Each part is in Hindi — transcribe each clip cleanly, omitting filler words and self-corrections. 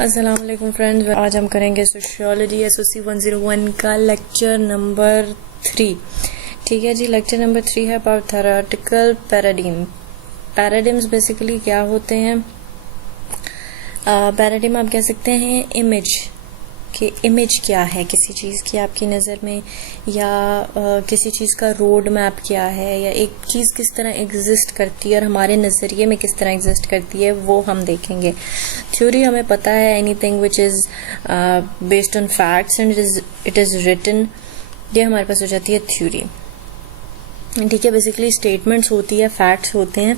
अस्सलाम वालेकुम फ्रेंड्स, आज हम करेंगे सोशियोलॉजी एसओसी 101 का लेक्चर नंबर 3। ठीक है जी, लेक्चर नंबर 3 है about theoretical paradigm. Paradigms basically क्या होते हैं? पैराडिम आप कह सकते हैं इमेज कि इमेज क्या है किसी चीज़ की आपकी नज़र में, या किसी चीज़ का रोड मैप क्या है, या एक चीज़ किस तरह एग्जिस्ट करती है और हमारे नज़रिए में किस तरह एग्जिस्ट करती है, वो हम देखेंगे। थ्योरी हमें पता है anything which is based on facts and it is written, ये हमारे पास हो जाती है थ्योरी। ठीक है, बेसिकली स्टेटमेंट्स होती है, फैक्ट्स होते हैं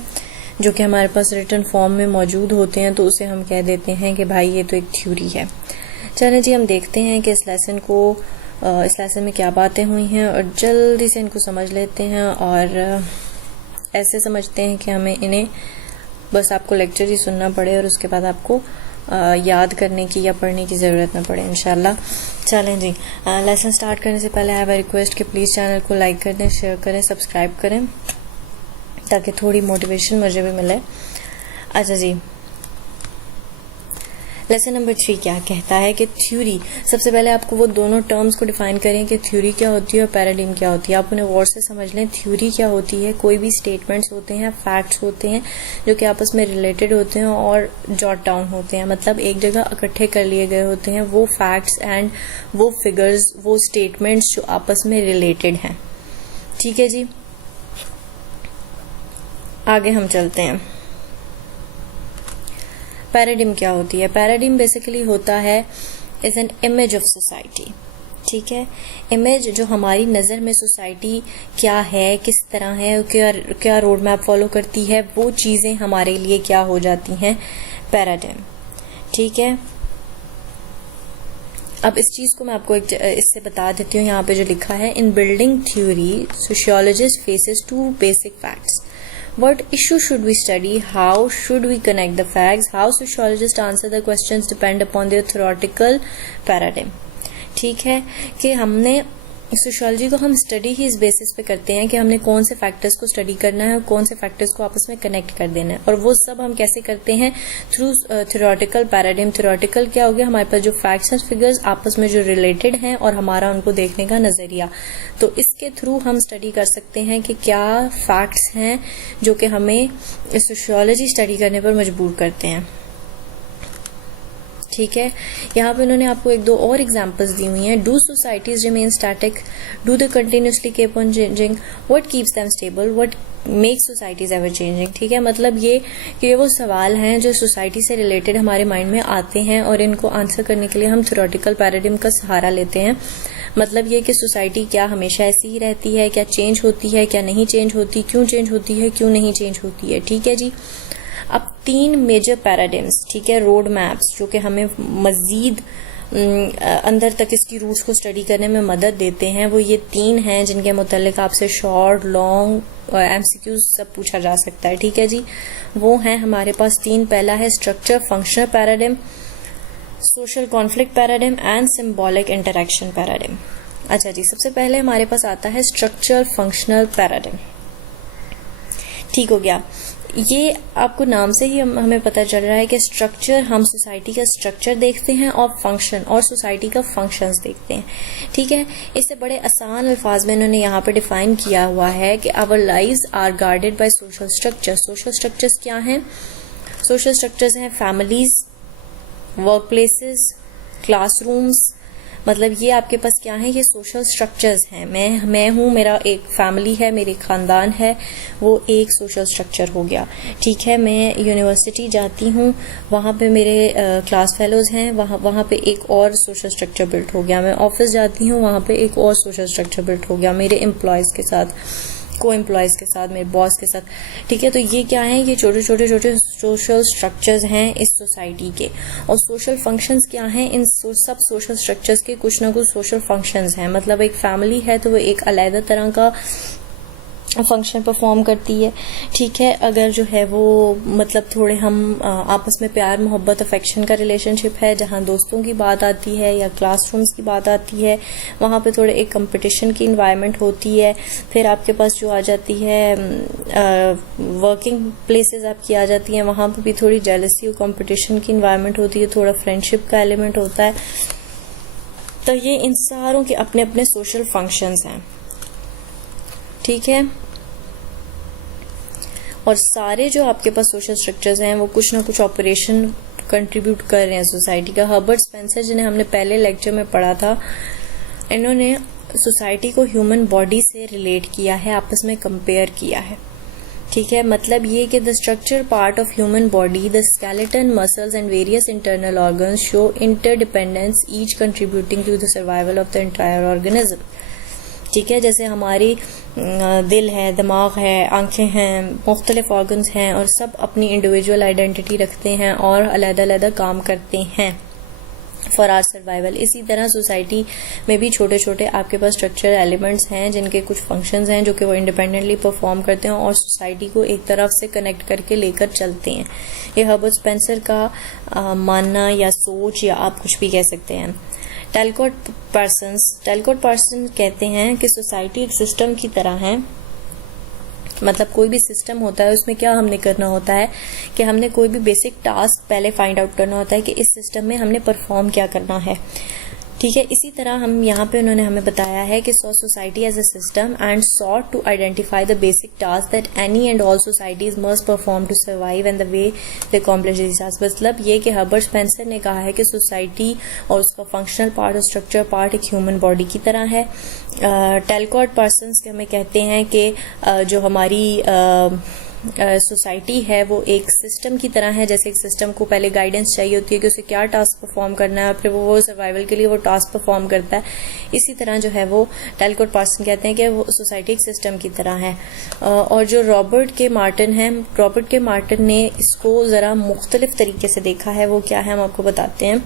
जो कि हमारे पास रिटन फॉर्म में मौजूद होते हैं, तो उसे हम कह देते हैं कि भाई ये तो एक थ्योरी है। चलें जी, हम देखते हैं कि इस लेसन में क्या बातें हुई हैं और जल्दी से इनको समझ लेते हैं, और ऐसे समझते हैं कि हमें इन्हें बस आपको लेक्चर ही सुनना पड़े और उसके बाद आपको याद करने की या पढ़ने की ज़रूरत ना पड़े इंशाल्लाह। चलें जी, लेसन स्टार्ट करने से पहले आई हैव अ रिक्वेस्ट कि प्लीज़ चैनल को लाइक कर दें, शेयर करें, सब्सक्राइब करें, ताकि थोड़ी मोटिवेशन मुझे भी मिले। अच्छा जी, लेसन नंबर 3 क्या कहता है कि थ्योरी, सबसे पहले आपको वो दोनों टर्म्स को डिफाइन करें कि थ्योरी क्या होती है और पैराडिम क्या होती है। आप उन्हें गौर से समझ लें। थ्योरी क्या होती है? कोई भी स्टेटमेंट्स होते हैं, फैक्ट्स होते हैं जो कि आपस में रिलेटेड होते हैं और जॉट डाउन होते हैं, मतलब एक जगह इकट्ठे कर लिए गए होते हैं वो फैक्ट्स एंड वो फिगर्स, वो स्टेटमेंट्स जो आपस में रिलेटेड हैं। ठीक है जी, आगे हम चलते हैं। पैराडिम क्या होती है? पैराडिम बेसिकली होता है is an image of society. ठीक है, इमेज जो हमारी नज़र में सोसाइटी क्या है, किस तरह है, क्या रोड मैप फॉलो करती है, वो चीज़ें हमारे लिए क्या हो जाती हैं, पैराडिम। ठीक है, अब इस चीज़ को मैं आपको इससे बता देती हूँ। यहाँ पे जो लिखा है, इन building theory sociologist faces 2 basic facts. What issue should we study? How should we connect the facts? How sociologists answer the questions depend upon their theoretical paradigm. ठीक है कि हमने सोशियोलॉजी को हम स्टडी ही इस बेसिस पे करते हैं कि हमने कौन से फैक्टर्स को स्टडी करना है और कौन से फैक्टर्स को आपस में कनेक्ट कर देना है, और वो सब हम कैसे करते हैं? Through theoretical paradigm. थ्योरेटिकल क्या हो गया? हमारे पास जो फैक्ट्स एंड फिगर्स आपस में जो रिलेटेड हैं और हमारा उनको देखने का नजरिया, तो इसके थ्रू हम स्टडी कर सकते हैं कि क्या फैक्ट्स हैं जो कि हमें सोशियोलॉजी स्टडी करने पर मजबूर करते हैं। ठीक है, यहाँ पे उन्होंने आपको 1-2 और एग्जांपल्स दी हुई हैं। Do societies remain static? Do they continuously keep on changing? What keeps them stable? What makes societies ever changing? ठीक है, मतलब ये कि ये वो सवाल हैं जो सोसाइटी से रिलेटेड हमारे माइंड में आते हैं और इनको आंसर करने के लिए हम थ्योरेटिकल पैराडिम का सहारा लेते हैं। मतलब ये कि सोसाइटी क्या हमेशा ऐसी ही रहती है, क्या चेंज होती है, क्या नहीं चेंज होती, क्यों चेंज होती है, क्यों नहीं चेंज होती है। ठीक है जी, अब 3 मेजर पैराडिम्स, ठीक है, रोड मैप्स जो कि हमें मजीद अंदर तक इसकी रूट्स को स्टडी करने में मदद देते हैं, वो ये 3 हैं जिनके मुतालिक आपसे शॉर्ट, लॉन्ग एमसीक्यूज सब पूछा जा सकता है। ठीक है जी, वो हैं हमारे पास 3। पहला है structure functional paradigm, social conflict paradigm and symbolic interaction paradigm. अच्छा जी, सबसे पहले हमारे पास आता है स्ट्रक्चर फंक्शनल पैराडिम। ठीक हो गया, ये आपको नाम से ही हमें पता चल रहा है कि स्ट्रक्चर, हम सोसाइटी का स्ट्रक्चर देखते हैं और फंक्शन और सोसाइटी का फंक्शंस देखते हैं। ठीक है, इसे बड़े आसान अल्फाज में इन्होंने यहाँ पे डिफाइन किया हुआ है कि our lives are guarded by social structures. Social structures क्या हैं? सोशल स्ट्रक्चर्स हैं फैमिलीज, वर्क प्लेसेस, क्लासरूम्स, मतलब ये आपके पास क्या है? ये सोशल स्ट्रक्चर्स हैं। मैं हूँ, मेरा एक फैमिली है, मेरे खानदान है, वो एक सोशल स्ट्रक्चर हो गया। ठीक है, मैं यूनिवर्सिटी जाती हूँ, वहाँ पे मेरे क्लास फेलोज हैं, वहाँ पे एक और सोशल स्ट्रक्चर बिल्ट हो गया। मैं ऑफिस जाती हूँ, वहाँ पे एक और सोशल स्ट्रक्चर बिल्ट हो गया, मेरे एम्प्लॉयज के साथ, को एम्प्लॉयज के साथ, मेरे बॉस के साथ। ठीक है, तो ये क्या है? ये छोटे छोटे सोशल स्ट्रक्चर्स हैं इस सोसाइटी के। और सोशल फंक्शंस क्या हैं? इन सब सोशल स्ट्रक्चर्स के कुछ ना कुछ सोशल फंक्शंस हैं। मतलब एक फैमिली है तो वो एक अलग तरह का फंक्शन परफॉर्म करती है, ठीक है। अगर जो है वो मतलब थोड़े हम आपस में प्यार मोहब्बत अफेक्शन का रिलेशनशिप है, जहाँ दोस्तों की बात आती है या क्लासरूम्स की बात आती है, वहाँ पे थोड़े एक कंपटीशन की इन्वायरमेंट होती है। फिर आपके पास जो आ जाती है वर्किंग प्लेसेस आपकी आ जाती हैं, वहाँ पे भी थोड़ी जेलसी और कंपटीशन की इन्वायरमेंट होती है, थोड़ा फ्रेंडशिप का एलिमेंट होता है। तो ये इन सारों के अपने अपने सोशल फंक्शंस हैं, ठीक है। और सारे जो आपके पास सोशल स्ट्रक्चर्स हैं वो कुछ ना कुछ ऑपरेशन कंट्रीब्यूट कर रहे हैं सोसाइटी का। हर्बर्ट स्पेंसर जिन्हें हमने पहले लेक्चर में पढ़ा था, इन्होंने सोसाइटी को ह्यूमन बॉडी से रिलेट किया है, आपस में कंपेयर किया है, ठीक है। मतलब ये कि the structure part of human body, the skeleton, muscles and various internal organs show interdependence, each contributing to the survival of the entire organism, ठीक है। जैसे हमारी दिल है, दिमाग है, आंखें हैं, मुख्तलिफ ऑर्गन्स हैं और सब अपनी इंडिविजुअल आइडेंटिटी रखते हैं और अलग-अलग काम करते हैं फॉर आवर सर्वाइवल। इसी तरह सोसाइटी में भी छोटे छोटे आपके पास स्ट्रक्चरल एलिमेंट्स हैं जिनके कुछ फंक्शंस हैं जो कि वो इंडिपेंडेंटली परफॉर्म करते हैं और सोसाइटी को एक तरफ से कनेक्ट करके लेकर चलते हैं। ये हर्बर्ट स्पेंसर का मानना या सोच या आप कुछ भी कह सकते हैं। टैलकॉट पार्सन कहते हैं कि सोसाइटी एक सिस्टम की तरह है। मतलब कोई भी सिस्टम होता है उसमें क्या हमने करना होता है कि हमने कोई भी बेसिक टास्क पहले फाइंड आउट करना होता है कि इस सिस्टम में हमने परफॉर्म क्या करना है, ठीक है। इसी तरह हम यहाँ पे उन्होंने हमें बताया है कि saw society as a system and sought to identify the basic task that any and all societies must perform to survive and the way they accomplish this task. मतलब ये कि हर्बर्ट स्पेंसर ने कहा है कि सोसाइटी और उसका फंक्शनल पार्ट और स्ट्रक्चर पार्ट एक ह्यूमन बॉडी की तरह है। टैलकॉट पर्सन्स हमें कहते हैं कि जो हमारी सोसाइटी है वो एक सिस्टम की तरह है। जैसे एक सिस्टम को पहले गाइडेंस चाहिए होती है कि उसे क्या टास्क परफॉर्म करना है, फिर वो सर्वाइवल के लिए वो टास्क परफॉर्म करता है। इसी तरह जो है वो टैलकॉट पर्सन कहते हैं कि वो सोसाइटी एक सिस्टम की तरह है। और जो रॉबर्ट के मार्टिन ने इसको जरा मुख्तलिफ तरीके से देखा है। वो क्या है हम आपको बताते हैं।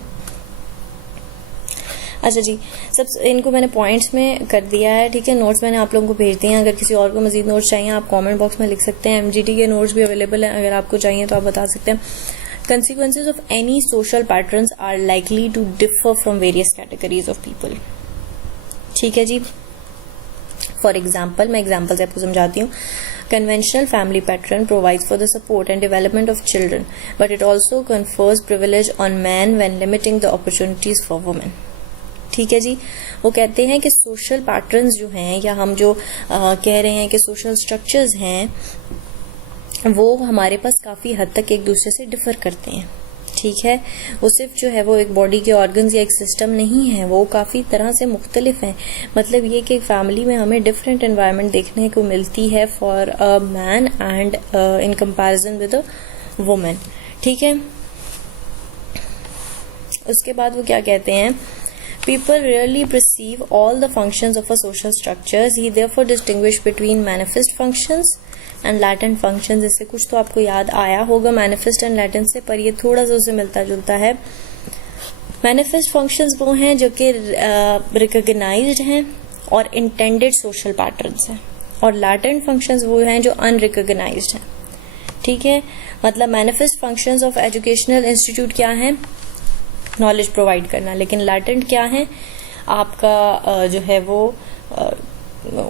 अच्छा जी, सब इनको मैंने पॉइंट्स में कर दिया है, ठीक है। नोट्स मैंने आप लोगों को भेज दिए हैं। अगर किसी और को मजीद नोट्स चाहिए आप कमेंट बॉक्स में लिख सकते हैं। एमजीटी के नोट्स भी अवेलेबल हैं, अगर आपको चाहिए तो आप बता सकते हैं। Consequences of any social patterns are likely to differ from various categories of people, ठीक है जी। फॉर एग्जाम्पल, मैं एग्जाम्पल से आपको समझाती हूँ। Conventional family pattern provides for the support and development of children, but it also confers privilege on men when limiting the opportunities for women, ठीक है जी। वो कहते हैं कि सोशल पैटर्न्स जो हैं या हम जो कह रहे हैं कि सोशल स्ट्रक्चर्स हैं वो हमारे पास काफ़ी हद तक एक दूसरे से डिफर करते हैं, ठीक है। वो सिर्फ जो है वो एक बॉडी के ऑर्गन्स या एक सिस्टम नहीं है, वो काफ़ी तरह से मुख्तलिफ हैं। मतलब ये कि फैमिली में हमें डिफरेंट एनवायरनमेंट देखने को मिलती है for a man and in comparison with a women, ठीक है। उसके बाद वो क्या कहते हैं, People rarely perceive all the functions of a social structure. He therefore distinguish between manifest functions and latent functions. इससे कुछ तो आपको याद आया होगा manifest and latent से, पर ये थोड़ा सा उससे मिलता जुलता है। Manifest functions वो हैं जो कि recognized हैं और intended social patterns हैं, और latent functions वो हैं जो unrecognized हैं, ठीक है। मतलब manifest functions of educational institute क्या हैं, नॉलेज प्रोवाइड करना, लेकिन लैटेंट क्या है आपका जो है वो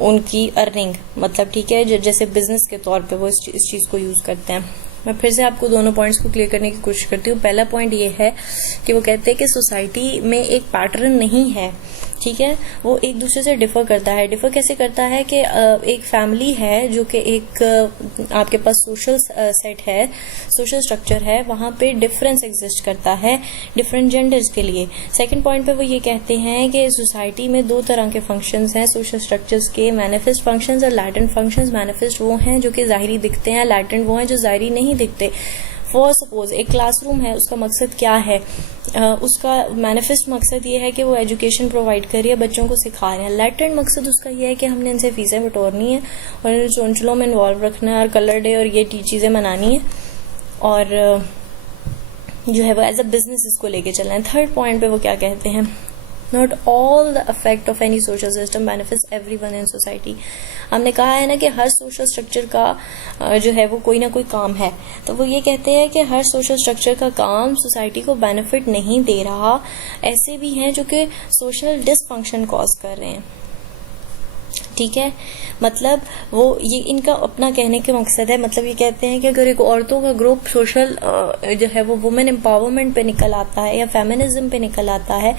उनकी अर्निंग, मतलब ठीक है, जैसे बिजनेस के तौर पे वो इस चीज़ को यूज़ करते हैं। मैं फिर से आपको दोनों पॉइंट्स को क्लियर करने की कोशिश करती हूँ। पहला पॉइंट ये है कि वो कहते हैं कि सोसाइटी में एक पैटर्न नहीं है, ठीक है, वो एक दूसरे से डिफर करता है। डिफर कैसे करता है कि एक फैमिली है जो कि एक आपके पास सोशल सेट है, सोशल स्ट्रक्चर है, वहाँ पे डिफरेंस एग्जिस्ट करता है डिफरेंट जेंडर्स के लिए। सेकंड पॉइंट पे वो ये कहते हैं कि सोसाइटी में दो तरह के फंक्शंस हैं सोशल स्ट्रक्चर्स के, मैनिफेस्ट फंक्शंस और लैटेंट फंक्शंस। मैनिफेस्ट वो हैं जो कि ज़ाहिरी दिखते हैं, लैटेंट वो हैं जो ज़ाहिरी नहीं दिखते। फॉर सपोज एक क्लासरूम है, उसका मकसद क्या है, उसका मैनिफेस्ट मकसद ये है कि वो एजुकेशन प्रोवाइड कर रही है, बच्चों को सिखा रहे हैं। लैटेंट मकसद उसका ये है कि हमने इनसे फीसें बटोरनी है और इन्हें चोंचलों में इन्वॉल्व रखना है और कलर डे और ये चीज़ें मनानी है और जो है वो एज अ बिजनेस इसको लेके चलना है। थर्ड पॉइंट पे वो क्या कहते हैं not all the effect of any social system benefits everyone in society. हमने कहा है ना कि हर सोशल स्ट्रक्चर का जो है वो कोई ना कोई काम है, तो वो ये कहते हैं कि हर सोशल स्ट्रक्चर का काम सोसाइटी को बेनिफिट नहीं दे रहा। ऐसे भी हैं जो कि सोशल डिसफंक्शन कॉज कर रहे हैं, ठीक है। मतलब वो ये इनका अपना कहने के मकसद है, मतलब ये कहते हैं कि अगर एक औरतों का ग्रुप सोशल जो है वो वुमेन एम्पावरमेंट पे निकल आता है या फेमिनिज्म पे निकल आता है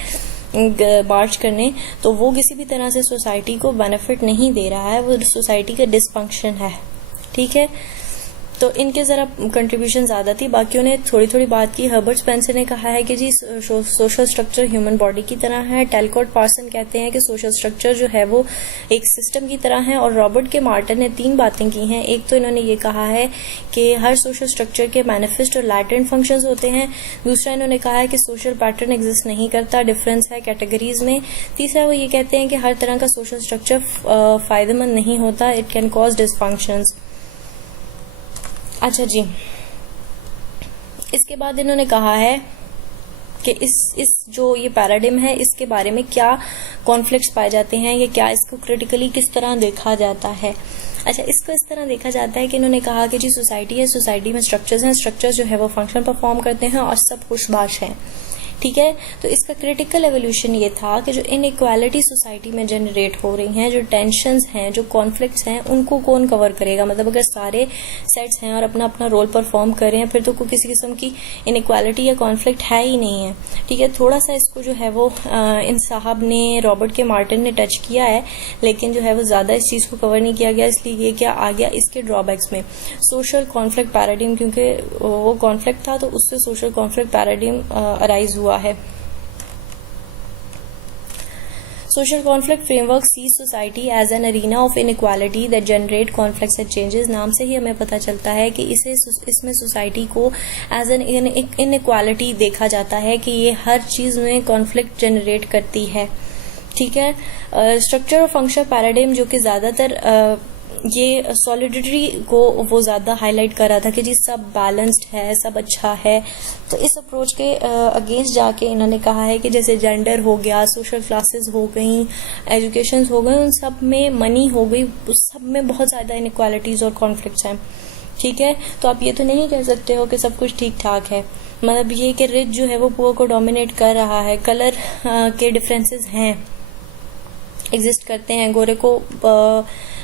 मार्च करने, तो वो किसी भी तरह से सोसाइटी को बेनिफिट नहीं दे रहा है, वो सोसाइटी का डिसफंक्शन है, ठीक है। तो इनके जरा कंट्रीब्यूशन ज्यादा थी, बाकियों ने थोड़ी थोड़ी बात की। हर्बर्ट स्पेंसर ने कहा है कि जी सोशल स्ट्रक्चर ह्यूमन बॉडी की तरह है। टेलकॉट पार्सन कहते हैं कि सोशल स्ट्रक्चर जो है वो एक सिस्टम की तरह है। और रॉबर्ट के मार्टिन ने 3 बातें की हैं। एक तो इन्होंने ये कहा है कि हर सोशल स्ट्रक्चर के मैनिफेस्ट और लैटेंट फंक्शंस होते हैं। दूसरा इन्होंने कहा है कि सोशल पैटर्न एग्जिस्ट नहीं करता, डिफरेंस है कैटेगरीज में। तीसरा वो ये कहते हैं कि हर तरह का सोशल स्ट्रक्चर फायदेमंद नहीं होता, इट कैन कॉज डिसफंक्शंस। अच्छा जी, इसके बाद इन्होंने कहा है कि इस जो ये पैराडिम है इसके बारे में क्या कॉन्फ्लिक्ट्स पाए जाते हैं या क्या इसको क्रिटिकली किस तरह देखा जाता है। अच्छा, इसको इस तरह देखा जाता है कि इन्होंने कहा कि जी सोसाइटी है, सोसाइटी में स्ट्रक्चर्स हैं, स्ट्रक्चर्स जो है वो फंक्शन परफॉर्म करते हैं और सब खुशबाश हैं, ठीक है। तो इसका क्रिटिकल एवोल्यूशन ये था कि जो इनइक्वालिटी सोसाइटी में जनरेट हो रही हैं, जो टेंशन्स हैं, जो कॉन्फ्लिक्ट्स हैं, उनको कौन कवर करेगा। मतलब अगर सारे सेट्स हैं और अपना अपना रोल परफॉर्म कर रहे हैं, फिर तो कोई किसी किस्म की इनइक्वालिटी या कॉन्फ्लिक्ट है ही नहीं है, ठीक है। थोड़ा सा इसको जो है वो इन साहब ने, रॉबर्ट के मार्टिन ने टच किया है, लेकिन जो है वो ज्यादा इस चीज को कवर नहीं किया गया। इसलिए ये क्या आ गया इसके ड्रॉबैक्स में, सोशल कॉन्फ्लिक्ट पैराडिम, क्योंकि वो कॉन्फ्लिक्ट था तो उससे सोशल कॉन्फ्लिक्ट पैराडिम अराइज हुआ है। Social conflict framework sees society as an arena of inequality that generate conflicts and changes। नाम से ही हमें पता चलता है कि इसमें सोसाइटी को एज एन इनइक्वालिटी देखा जाता है कि ये हर चीज में कॉन्फ्लिक्ट जनरेट करती है, ठीक है। स्ट्रक्चर और फंक्शन पैराडिम जो कि ज्यादातर ये सॉलिडिटी को वो ज्यादा हाईलाइट कर रहा था कि जी सब बैलेंस्ड है, सब अच्छा है। तो इस अप्रोच के अगेंस्ट जाके इन्होंने कहा है कि जैसे जेंडर हो गया, सोशल क्लासेस हो गई, एजुकेशन हो गई, उन सब में मनी हो गई, उस सब में बहुत ज्यादा इनइक्वालिटीज और कॉन्फ्लिक्ट्स हैं, ठीक है। तो आप ये तो नहीं कह सकते हो कि सब कुछ ठीक ठाक है। मतलब ये कि रिच जो है वो पुअर को डोमिनेट कर रहा है, कलर के डिफरेंसेस हैं, एग्जिस्ट करते हैं, गोरे को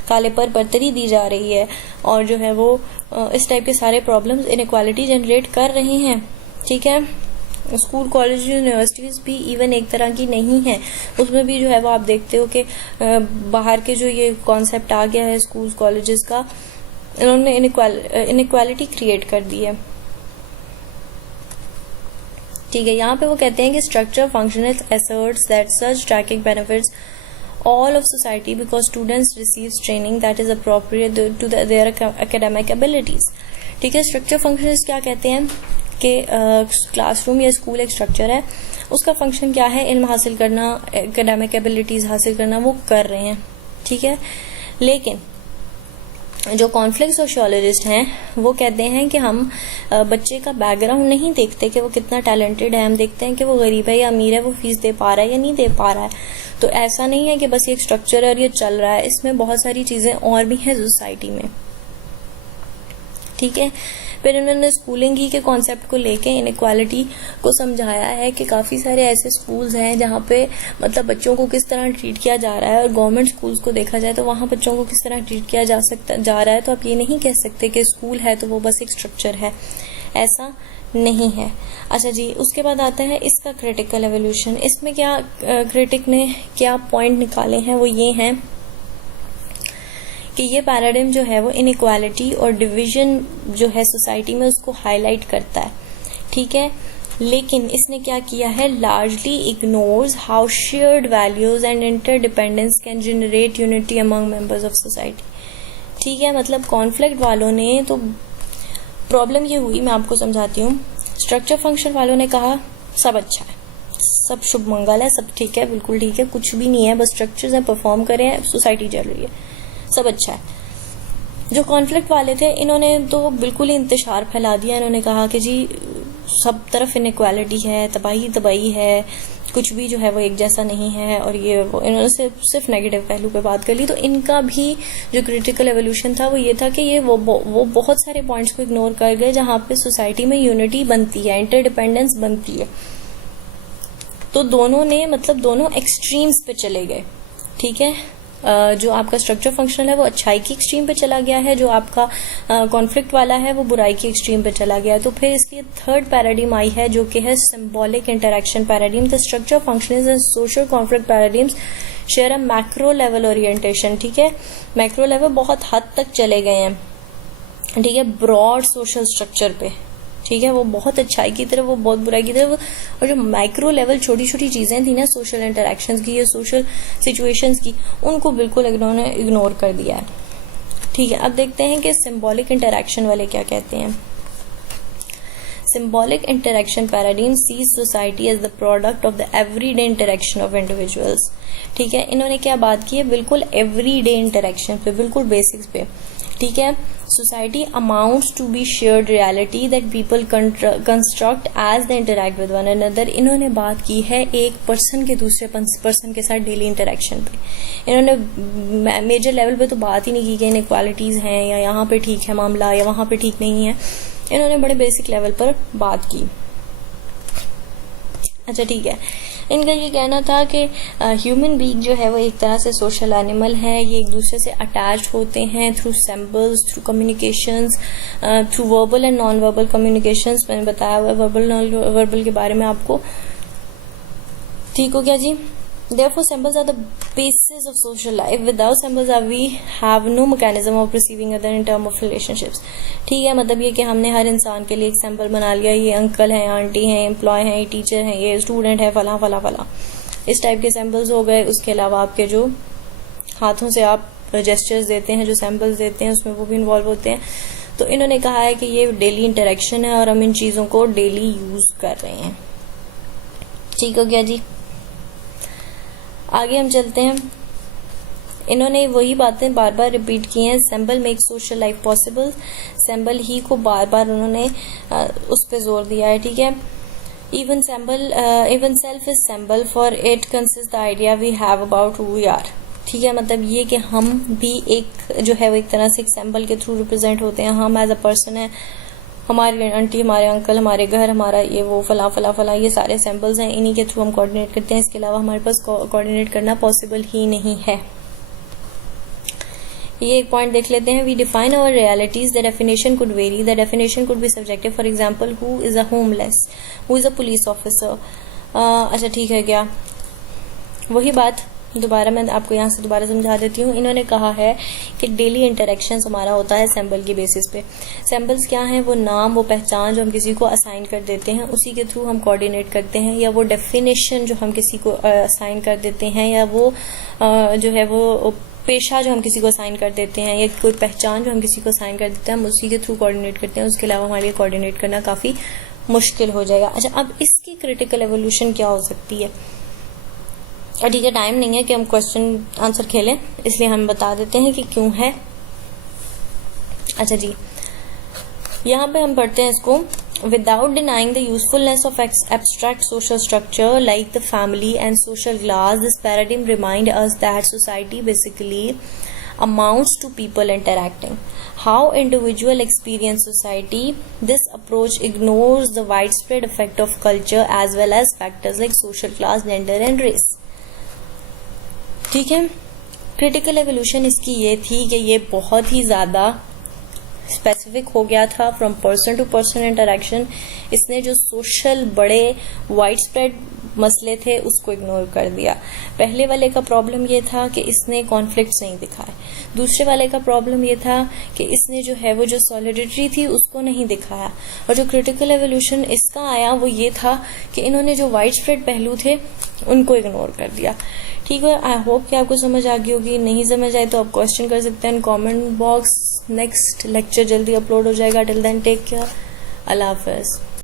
काले पर बर्तरी दी जा रही है, और जो है वो इस टाइप के सारे प्रॉब्लम्स इनइक्वालिटी जनरेट कर रहे हैं, ठीक है। स्कूल, कॉलेज, यूनिवर्सिटीज भी इवन एक तरह की नहीं है, उसमें भी जो है वो आप देखते हो कि बाहर के जो ये कॉन्सेप्ट आ गया है स्कूल कॉलेजेस का, इन्होंने इनइक्वालिटी क्रिएट कर दी है, ठीक है। यहाँ पे वो कहते हैं कि structure functional asserts that such tracking benefits all of society because students receive training that is appropriate to their academic abilities, ठीक है। स्ट्रक्चर फंक्शंस क्या कहते हैं कि क्लासरूम या स्कूल एक स्ट्रक्चर है, उसका फंक्शन क्या है, इल्म हासिल करना, एकेडमिक एबिलिटीज हासिल करना, वो कर रहे हैं, ठीक है। लेकिन जो कॉन्फ्लिक्ट सोशियोलॉजिस्ट हैं वो कहते हैं कि हम बच्चे का बैकग्राउंड नहीं देखते कि वो कितना टैलेंटेड है, हम देखते हैं कि वो गरीब है या अमीर है, वो फीस दे पा रहा है या नहीं दे पा रहा है। तो ऐसा नहीं है कि बस ये एक स्ट्रक्चर है और ये चल रहा है, इसमें बहुत सारी चीजें और भी हैं सोसाइटी में, ठीक है। फिर इन्होंने स्कूलिंग ही के कॉन्सेप्ट को लेके इनइक्वालिटी को समझाया है कि काफी सारे ऐसे स्कूल्स हैं जहाँ पे मतलब बच्चों को किस तरह ट्रीट किया जा रहा है, और गवर्नमेंट स्कूल्स को देखा जाए तो वहाँ बच्चों को किस तरह ट्रीट किया जा रहा है। तो आप ये नहीं कह सकते कि स्कूल है तो वो बस एक स्ट्रक्चर है, ऐसा नहीं है। अच्छा जी, उसके बाद आता है इसका क्रिटिकल एवोल्यूशन। इसमें क्या क्रिटिक ने क्या पॉइंट निकाले हैं, वो ये हैं कि ये पैराडिम जो है वो इनइक्वालिटी और डिवीजन जो है सोसाइटी में उसको हाईलाइट करता है, ठीक है। लेकिन इसने क्या किया है, largely ignores how shared values and interdependence can generate unity among members of society, ठीक है। मतलब कॉन्फ्लिक्ट वालों ने तो प्रॉब्लम ये हुई, मैं आपको समझाती हूँ। स्ट्रक्चर फंक्शन वालों ने कहा सब अच्छा है, सब शुभ मंगल है, सब ठीक है, बिल्कुल ठीक है, कुछ भी नहीं है, बस स्ट्रक्चर्स हैं, परफॉर्म करें, सोसाइटी चल रही है, सब अच्छा है। जो कॉन्फ्लिक्ट वाले थे इन्होंने तो बिल्कुल ही इंतशार फैला दिया, इन्होंने कहा कि जी सब तरफ इनइक्वालिटी है, तबाही है, कुछ भी जो है वो एक जैसा नहीं है, और ये वो इन्होंने सिर्फ नेगेटिव पहलू पे बात कर ली। तो इनका भी जो क्रिटिकल एवोल्यूशन था वो ये था कि ये वो बहुत सारे पॉइंट्स को इग्नोर कर गए जहां पे सोसाइटी में यूनिटी बनती है, इंटरडिपेंडेंस बनती है। तो दोनों ने मतलब दोनों एक्सट्रीम्स पे चले गए, ठीक है। जो आपका स्ट्रक्चर फंक्शनल है वो अच्छाई की एक्सट्रीम पे चला गया है, जो आपका कॉन्फ्लिक्ट वाला है वो बुराई की एक्सट्रीम पे चला गया है। तो फिर इसकी थर्ड पैराडिम आई है जो कि है symbolic interaction paradigm. The structure functionals and social conflict paradigms share a macro level orientation, ठीक है। मैक्रो लेवल बहुत हद तक चले गए हैं, ठीक है, ब्रॉड सोशल स्ट्रक्चर पे, ठीक है। वो बहुत अच्छाई की तरफ, वो बहुत बुराई की तरफ, और जो माइक्रो लेवल छोटी छोटी चीजें थी ना सोशल इंटरैक्शंस की या सोशल सिचुएशंस की, उनको बिल्कुल इन्होंने इग्नोर कर दिया है, ठीक है। अब देखते हैं कि सिंबॉलिक इंटरैक्शन वाले क्या कहते हैं। Symbolic interaction paradigm sees society as the product of the everyday interaction of individuals, ठीक है। इन्होंने क्या बात की है, बिल्कुल एवरीडे इंटरेक्शन पे, बिल्कुल बेसिक्स पे, ठीक है। Society amounts to be shared reality that people construct as they interact with one another. इन्होंने बात की है एक पर्सन के दूसरे पर्सन के साथ डेली इंटरेक्शन पे। इन्होंने मेजर लेवल पे तो बात ही नहीं की कि इनइक्वालिटीज हैं या यहाँ पे ठीक है मामला या वहां पे ठीक नहीं है। इन्होंने बड़े बेसिक लेवल पर बात की। अच्छा, ठीक है। इनका ये कहना था कि ह्यूमन बीइंग जो है वो एक तरह से सोशल एनिमल है, ये एक दूसरे से अटैच होते हैं through symbols, through communications, through verbal and non verbal communications. मैंने बताया हुआ वर्बल नॉन वर्बल के बारे में आपको, ठीक हो गया जी। Therefore, symbols are the basis of social life. Without symbols, we have no mechanism of perceiving other in term of relationships. ठीक है, मतलब ये कि हमने हर इंसान के लिए एक सिंबल बना लिया, ये अंकल है, आंटी है, एम्प्लॉय है, ये टीचर है, ये स्टूडेंट है, फला फला फला, इस टाइप के सिंबल्स हो गए। उसके अलावा आपके जो हाथों से आप जेस्चर्स देते हैं, जो सिंबल्स देते हैं, उसमें वो भी इन्वॉल्व होते हैं। तो इन्होंने कहा है कि ये डेली इंटरेक्शन है और हम इन चीजों को डेली यूज कर रहे हैं, ठीक हो गया जी। आगे हम चलते हैं। इन्होंने वही बातें बार बार रिपीट की हैं। Symbol make social life possible, symbol ही को बार बार उन्होंने उस पे जोर दिया है, ठीक है। Even self is symbol for it consist the idea we have about who we are, ठीक है। मतलब ये कि हम भी एक जो है वो एक तरह से एक सिंबल के थ्रू रिप्रेजेंट होते हैं। हम एज अ पर्सन है, हमारी आंटी, हमारे अंकल, हमारे घर, हमारा ये वो फला फला फला, ये सारे सिंबल्स हैं, इन्हीं के थ्रू हम कोऑर्डिनेट करते हैं। इसके अलावा हमारे पास कोऑर्डिनेट करना पॉसिबल ही नहीं है। ये एक पॉइंट देख लेते हैं। We define our realities, the definition could vary, the definition could be subjective. For example, who is a homeless, who is a police officer. अच्छा, ठीक है क्या, वही बात दोबारा मैं आपको यहाँ से दोबारा समझा देती हूँ। इन्होंने कहा है कि डेली इंटरेक्शन हमारा होता है सिंबल की बेसिस पे। सिंबल्स क्या हैं, वो नाम, वो पहचान जो हम किसी को असाइन कर देते हैं, उसी के थ्रू हम कोऑर्डिनेट करते हैं, या वो डेफिनेशन जो हम किसी को असाइन कर देते हैं, या वो जो है वो पेशा जो हम किसी को असाइन कर देते हैं, या कोई पहचान जो हम किसी को असाइन कर देते हैं, हम उसी के थ्रू कोऑर्डिनेट करते हैं। उसके अलावा हमारे लिए कोऑर्डिनेट करना काफी मुश्किल हो जाएगा। अच्छा, अब इसकी क्रिटिकल एवोल्यूशन क्या हो सकती है? और ठीक है, टाइम नहीं है कि हम क्वेश्चन आंसर खेलें, इसलिए हम बता देते हैं कि क्यों है। अच्छा जी, यहाँ पे हम पढ़ते हैं इसको। Without denying the usefulness of abstract social structure like the family and social class, this paradigm remind us that society basically amounts to people interacting. How individual experience society, this approach ignores the widespread effect of culture as well as factors like social class, gender and race. ठीक है, क्रिटिकल एवोल्यूशन इसकी ये थी कि ये बहुत ही ज्यादा स्पेसिफिक हो गया था from person to person interaction. इसने जो सोशल बड़े वाइड स्प्रेड मसले थे उसको इग्नोर कर दिया। पहले वाले का प्रॉब्लम ये था कि इसने कॉन्फ्लिक्ट्स नहीं दिखाए। दूसरे वाले का प्रॉब्लम ये था कि इसने जो है वो जो सॉलिडिटी थी उसको नहीं दिखाया। और जो क्रिटिकल एवोल्यूशन इसका आया वो ये था कि इन्होंने जो वाइड स्प्रेड पहलू थे उनको इग्नोर कर दिया। ठीक है, आई होप कि आपको समझ आ गई होगी। नहीं समझ आए तो आप क्वेश्चन कर सकते हैं कमेंट बॉक्स। नेक्स्ट लेक्चर जल्दी अपलोड हो जाएगा। टिल देन टेक केयर, अल्लाह हाफिज।